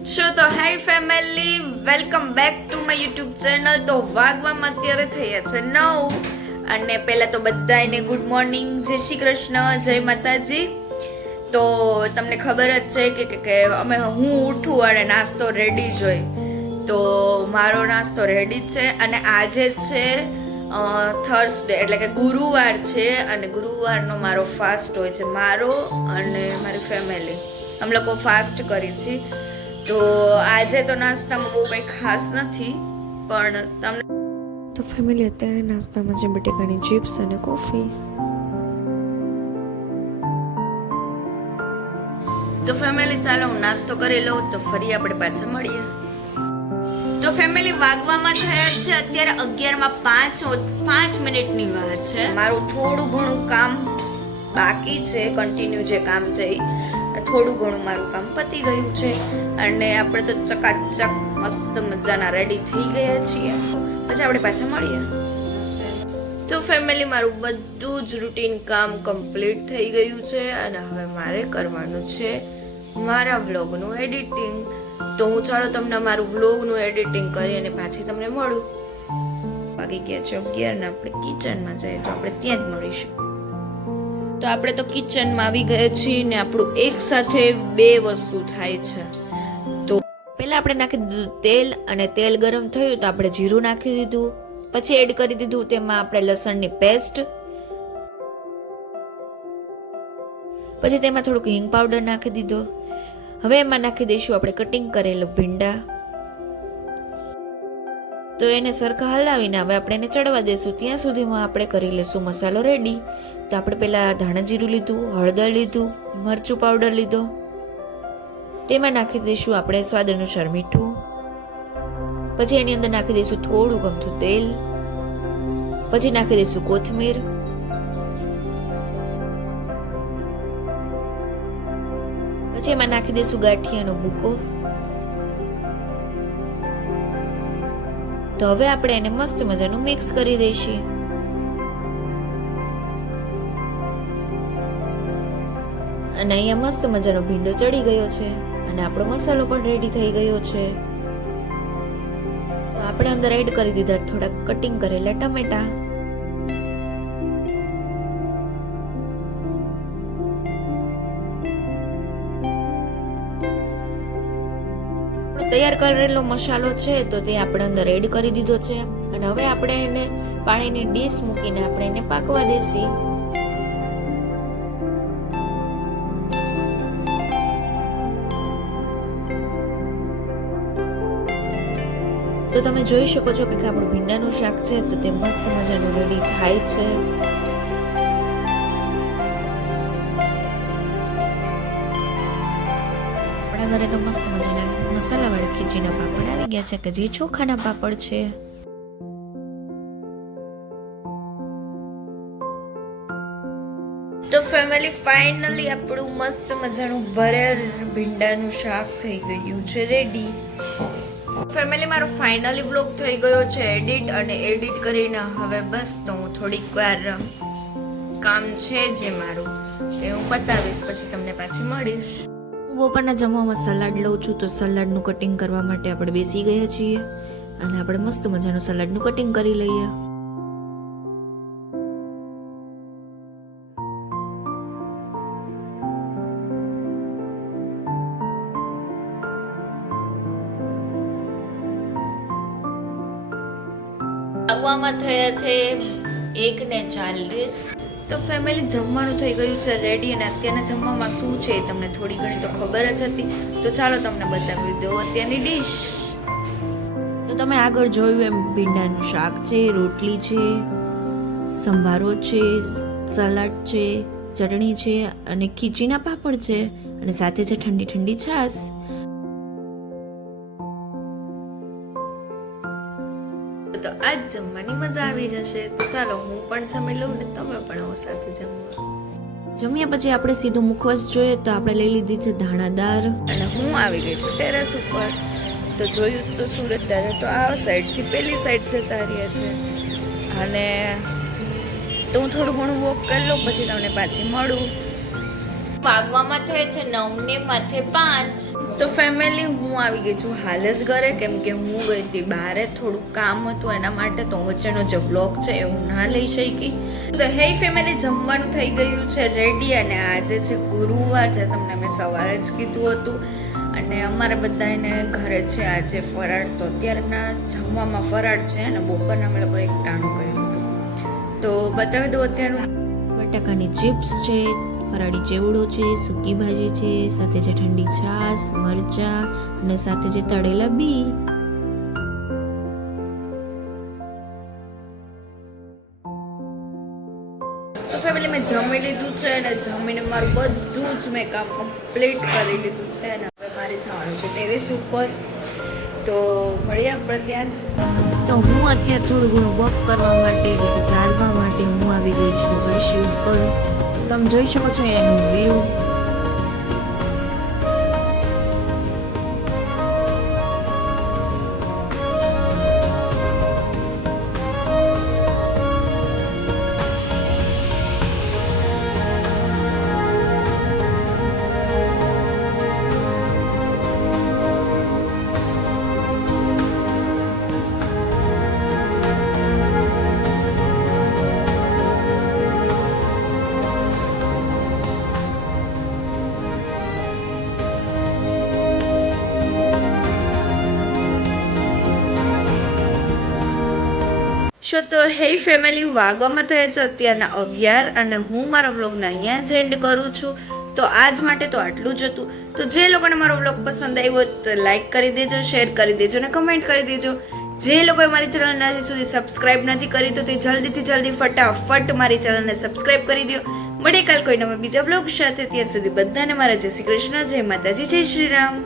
તો hi family, welcome back to my YouTube channel. તો વાગવામાં અત્યારે થયા છે 9 અને પહેલા તો બધાને ગુડ મોર્નિંગ, જય શ્રી કૃષ્ણ, જય માતાજી. તો તમને ખબર જ છે કે અમે હું ઉઠું અને નાસ્તો રેડી જ હોય. તો મારો નાસ્તો રેડી જ છે અને આજે છે થર્સડે એટલે કે ગુરુવાર છે અને ગુરુવારનો મારો ફાસ્ટ હોય છે. મારો અને મારી ફેમિલી અમે લોકો ફાસ્ટ કરીએ છીએ. તો આજે તો નાસ્તામાં બહુ કંઈ ખાસ નથી, પણ તમને તો ફેમિલી અત્યારે નાસ્તામાં છે બટેકાની ચિપ્સ અને કોફી. તો ફેમિલી ચાલો હું નાસ્તો કરી લઉં, તો ફરી આપણે પાછા મળીએ. તો ફેમિલી વાગવામાં થયા છે અત્યારે 11:05 મિનિટની વાર છે. મારું થોડું ઘણું કામ બાકી છે, કન્ટિન્યુ જે કામ છે એ થોડું ઘણું મારું કામ પતી ગયું છે અને આપણે તો ચકાચક મસ્ત મજાના રેડી થઈ ગયા છીએ. પછી આપણે પાછા મળીએ. તો ફેમિલી મારું બધું જ રૂટીન કામ કમ્પ્લીટ થઈ ગયું છે અને હવે મારે કરવાનું છે મારા વ્લોગનું એડિટિંગ. તો હું ચાલો તમને મારું વ્લોગનું એડિટિંગ કરી અને પાછી તમને મળું. વાગી ગયા છે 11 ને આપણે કિચનમાં જઈએ તો આપણે ત્યાં જ મળીશું. તો આપણે તો કિચનમાં આવી ગયા છીએ ને આપણું એક સાથે બે વસ્તુ થાય છે. તો પહેલા આપણે નાખી દીધું તેલ અને તેલ ગરમ થયું તો આપણે જીરું નાખી દીધું. પછી એડ કરી દીધું તેમાં આપણે લસણની પેસ્ટ. પછી તેમાં થોડુંક હિંગ પાવડર નાખી દીધો. હવે એમાં નાખી દઈશું આપણે કટિંગ કરેલા ભીંડા. તો એને સરખા હલાવીને હવે આપણે એને ચડવા દઈશું. ત્યાં સુધીમાં આપણે કરી લઈશું મસાલો રેડી. તો આપણે પહેલા ધાણા જીરું લીધું, હળદર લીધું, મરચું પાવડર લીધો. તેમાં નાખી દઈશું આપણે સ્વાદ અનુસાર મીઠું. પછી એની અંદર નાખી દઈશું થોડું ગમતું તેલ. પછી નાખી દઈશું કોથમીર. પછી એમાં નાખી દઈશું ગાંઠિયાનો ભૂકો. તો હવે આપણે એને મસ્ત મજાનું મિક્સ કરી દઈશું. અને અહીંયા મસ્ત મજાનો ભીંડો ચડી ગયો છે અને આપણો મસાલો પણ રેડી થઈ ગયો છે. તો આપણે અંદર એડ કરી દીધા થોડા કટિંગ કરેલા ટમેટા. તૈયાર કરેલો મસાલો છે તો તે આપણે અંદર એડ કરી દીધો છે અને હવે આપણે એને પાણીની ડીશ મૂકીને આપણે એને પાકવા દેસી. તો તમે જોઈ શકો છો કે આપણું ભીંડાનું શાક છે તો તે મસ્ત મજાનું રેડી થાય છે. આપણા ઘરે તો મસ્ત મજાના મસાલાવાળા ખીચીના પાપડ આવી ગયા છે કે જે ચોખાના પાપડ છે. તો ફેમિલી ફાઇનલી આપણું મસ્ત મજાનું ભરેલ ભીંડાનું શાક થઈ ગયું છે રેડી. ફેમિલી મારો ફાઇનલી વ્લોગ થઈ ગયો છે એડિટ અને એડિટ કરીને હવે બસ તો હું થોડીક વાર કામ છે જે મારું એ હું પતાવીશ, પછી તમને પાછી મળીશ. બપોરના જમવામાં સલાડ લઉં છું તો સલાડનું કટિંગ કરવા માટે આપણે બેસી ગયા છીએ અને આપણે મસ્ત મજાનું સલાડનું કટિંગ કરી લઈએ. વાગવામાં થયા છે 1:40. તો ફેમિલી જમવાનું થઈ ગયું છે રેડી અને અત્યારના જમવામાં શું છે એ તમને થોડી ઘણી તો ખબર જ હતી. તો ચાલો તમને બતાવી દો અત્યારની ડીશ. તો તમે આગળ જોયું એમ ભીંડાનું શાક છે, રોટલી છે, સંભારો છે, સલાડ છે, ચટણી છે અને ખીચીના પાપડ છે અને સાથે છે ઠંડી ઠંડી છાશ. તો આજ જમવાની મજા આવી જશે. તો ચાલો હું પણ જમી લઉં ને તમે પણ આવો સાથે જમવા. જમ્યા પછી આપણે સીધું મુખવાસ જોઈએ તો આપણે લઈ લીધી છે દાણાદાર અને હું આવી ગઈ છું ટેરેસ ઉપર. તો જોયું તો સુરત દાદા તો આ સાઈડથી પેલી સાઈડ જતા રહ્યા છે અને તો હું થોડું ઘણું વોક કરી લઉં પછી તમને પાછી મળું. વાગવામાં થાય છે 9 ને માથે 5. તો ફેમિલી હું આવી ગઈ છું હાલ જ ઘરે, કેમ કે હું ગઈ હતી બહારે, થોડુંક કામ હતું એના માટે, તો વચ્ચેનો જે બ્લોગ છે એ હું ના લઈ શકી. તો હે ફેમિલી, જમવાનું થઈ ગયું છે રેડી, અને આજે છે ગુરુવાર, જે તમને મેં સવારે જ કીધું હતું. અને અમારે બધાને ઘરે છે આજે ફરાળ, તો અત્યારના જમવામાં ફરાળ છે, અને બપોરના અમે લોકો એક ટાણું કર્યું હતું. તો બતાવી દઉં અત્યારનું. બટાકાની ચિપ્સ છે, ફરાળી ચેવડો છે, સૂકી ભાજી છે, સાથે છે ઠંડી છાશ, મરચા અને સાથે છે તળેલા બી. ફેમિલી મેં જમી લીધું છે, અને જમીને મારું બધું જ મેં કામ કમ્પ્લીટ કરી લીધું છે, અને હવે મારે જવાનું છે ટેરેસ ઉપર. તો મળીએ આપણે ત્યાં જ. તો હું અત્યારે થોડું ઘણું વોક કરવા માટે, એટલે કે ચાલવા માટે હું આવી ગઈ છું વર્ષી ઉપર. તમે જોઈ શકો છો એનું વ્યૂ. તો હે ફેમિલી, વાગવામાં થયા છે અત્યારના 11, અને હું મારા વ્લોગને અહીંયા જ એન્ડ કરું છું. તો આજ માટે તો આટલું જ હતું. તો જે લોકોને મારો વ્લોગ પસંદ આવ્યો તો લાઈક કરી દેજો, શેર કરી દેજો અને કમેન્ટ કરી દેજો. જે લોકોએ મારી ચેનલને હજી સુધી સબસ્ક્રાઇબ નથી કરી તો તે જલ્દીથી જલ્દી ફટાફટ મારી ચેનલને સબસ્ક્રાઇબ કરી દો. મળે કાલ કોઈ નવા બીજા વ્લોગ સાથે. ત્યાં સુધી બધાને મારા જય શ્રી કૃષ્ણ, જય માતાજી, જય શ્રી રામ.